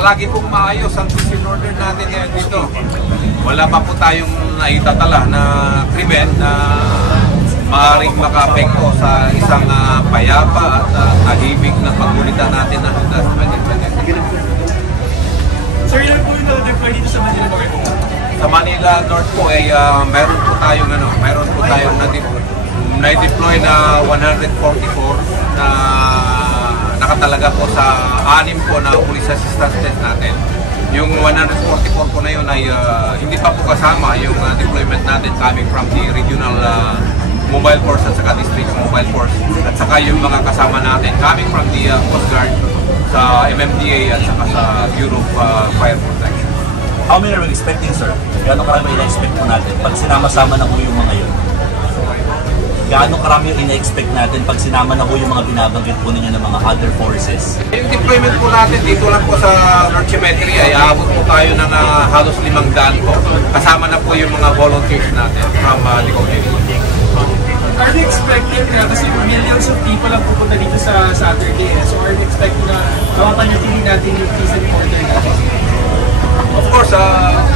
palagi pong maayos ang peace order natin ngayon dito. Wala pa po tayong naitatala na krimen na maaaring makaapekto sa isang payapa at tahimik na paggunita natin ng Hondas 2020. Sir, ilan po yung na-deploy dito sa Manila North? Sa Manila North po ay mayroon po tayong na-deploy na 144 na nakatalaga po sa 6 po na police assistance test natin. Yung 144 po na yun ay hindi pa po kasama yung deployment natin coming from the regional mobile force at saka district mobile force at saka yung mga kasama natin coming from the Coast Guard sa MMDA at saka sa Bureau of Fire Protection. How many are we expecting, sir? Gaano karami ina-expect po natin pag sinama-sama na po yung mga yun? Gaano karami yung ina-expect natin pag sinama na po yung mga binabanggit po ninyo ng mga other forces? Yung deployment po natin dito lang po sa North Cemetery ay aabot po tayo ng halos 500 po. Kasama na po yung mga volunteers natin from the community. Are they expecting kasi millions of people ang pupunta dito sa Saturday, so are they expecting na mapanatili natin yung peace and order natin? Of course,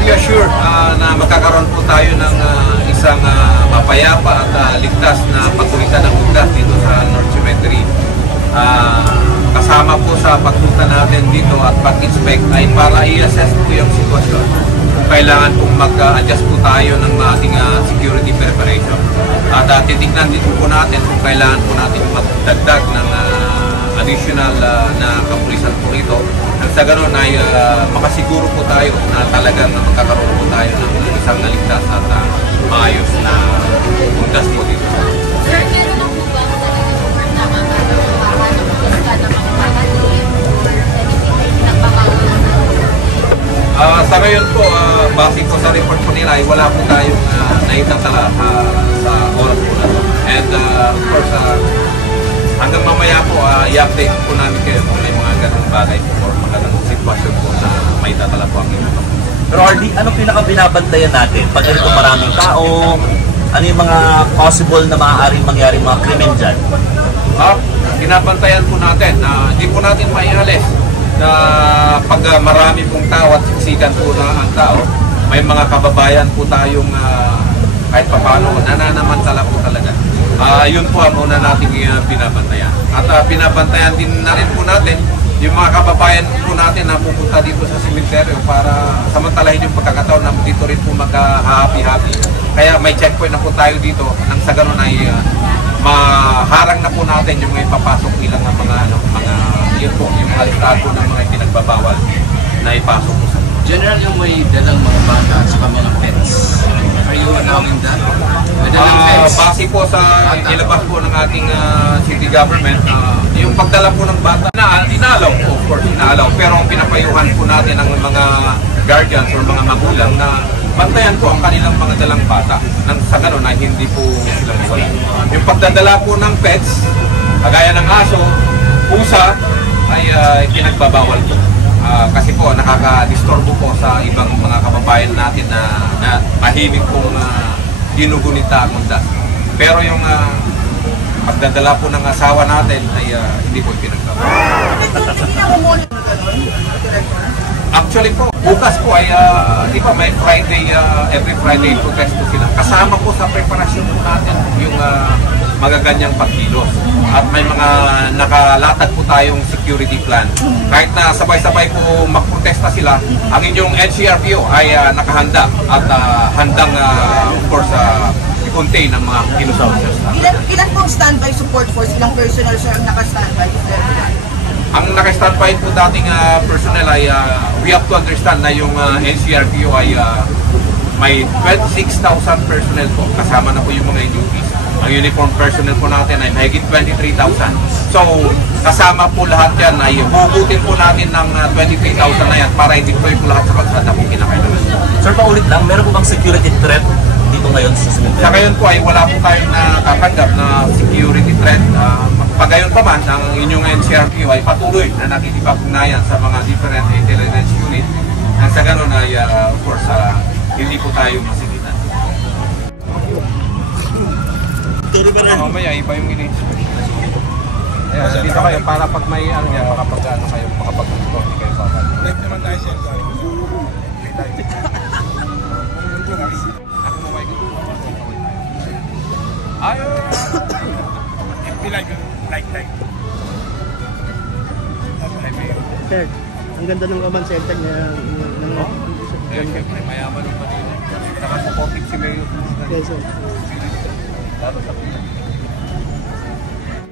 be assured na magkakaroon po tayo ng isang mapayapa at ligtas na pagkulita ng Hondas dito sa North Cemetery. Kasama po sa pagpunta natin dito at pag-inspect ay para i-assess po yung sitwasyon. Kailangan pong mag-adjust po tayo ng ating security preparation. At titignan din po natin kung kailangan po natin magdagdag ng additional na kapulisan po rito. At sa ganun ay makasiguro po tayo na talagang magkakaroon po tayo ng isang naligtas at maayos na Hondas po dito. Sir, meron ang po ba na nagsusupport na mga ng mga pagaling or anything na pinagpapagaling? Sa ngayon po, base po sa report po nila, ay wala po tayong naitatala sa oras po na. And of course, hanggang mamaya po, i-update po namin kayo kung may mga ganong bagay po or mga ganong sitwasyon po na may tatala po ang ito. Pero RD, ano pinaka-binabantayan natin? Pag ganito maraming tao, ano yung mga possible na maaaring mangyari mga krimen dyan? Binabantayan po natin na hindi po natin maialis na pag marami pong tao at siksikan po na ang tao, may mga kababayan po tayong kahit paano nananamantala po talaga. Yun po ang una natin binabantayan. At binabantayan din na rin po natin yung mga kababayan po natin na pupunta dito sa sementeryo para samantalahin yung pagkakataon na dito rin po magka-happy-happy. Kaya may checkpoint na po tayo dito nang sa ganun ay maharang na po natin yung may papasok nilang ng mga yun po, yung mga listago ng mga pinagbabawal na ipasok po sa General, yung may dalang mga bata at saka mga pets. Are you allowing that? May dalang pets? Base po sa ilabas po ng ating city government, yung pagdala po ng bata, inaalaw po, of course, inaalaw. Pero ang pinapayuhan po natin ng mga guardians or mga magulang na bantayan po ang kanilang mga dalang bata. Nang sa ganun ay hindi po sila mawala. Yung pagdadala po ng pets, kagaya ng aso, pusa, ay pinagbabawal po. Kasi po nakaka-disturbo po sa ibang mga kababayan natin na tahimik pong ginugunita ang Hondas. Pero yung pagdadala po ng asawa natin ay hindi po pinagbabawal. Actually po, bukas po ay di ba may Friday, every Friday protest po sila. Kasama po sa preparasyon po natin yung magaganyang pagkilos. At may mga nakalatag po tayong security plan. Kahit na sabay-sabay po magprotesta sila, ang inyong NCRPO ay nakahanda at handang of course i-contain ang mga kilos-kilos. Ilan pong standby support force, ilang personnel sir ang naka-standby? Ang naka-standby po dating personnel ay we have to understand na yung NCRPO ay may 26,000 personnel po. Kasama na po yung mga NUPs. Ang uniform personnel po natin ay mahigit 23,000. So, kasama po lahat yan ay hugutin po natin ng 23,000 na yan para i-deploy po lahat sa kalsada kung kinakailangan. Sir, paulit lang, meron po bang security threat dito ngayon sa cemetery? Sa ngayon po ay wala po tayong nakatanggap na security threat. Pagayon pa man, ang inyong NCRPO ay patuloy na nakikipag-ugnayan sa mga different intelligence unit. At sa ganun ay, of course, hindi po tayo masigitan. Mamaya, iba yung ini-inspect. Dito kayo para pag may ano yan, makapag-ano kayo, makapag-control kayo sa be like like. That's what I mean. Sir, ang ganda ng command center niya. Siyempre, mayaman yung Manila. Saka supportive si Mayor. Yes, sir. Lalo sa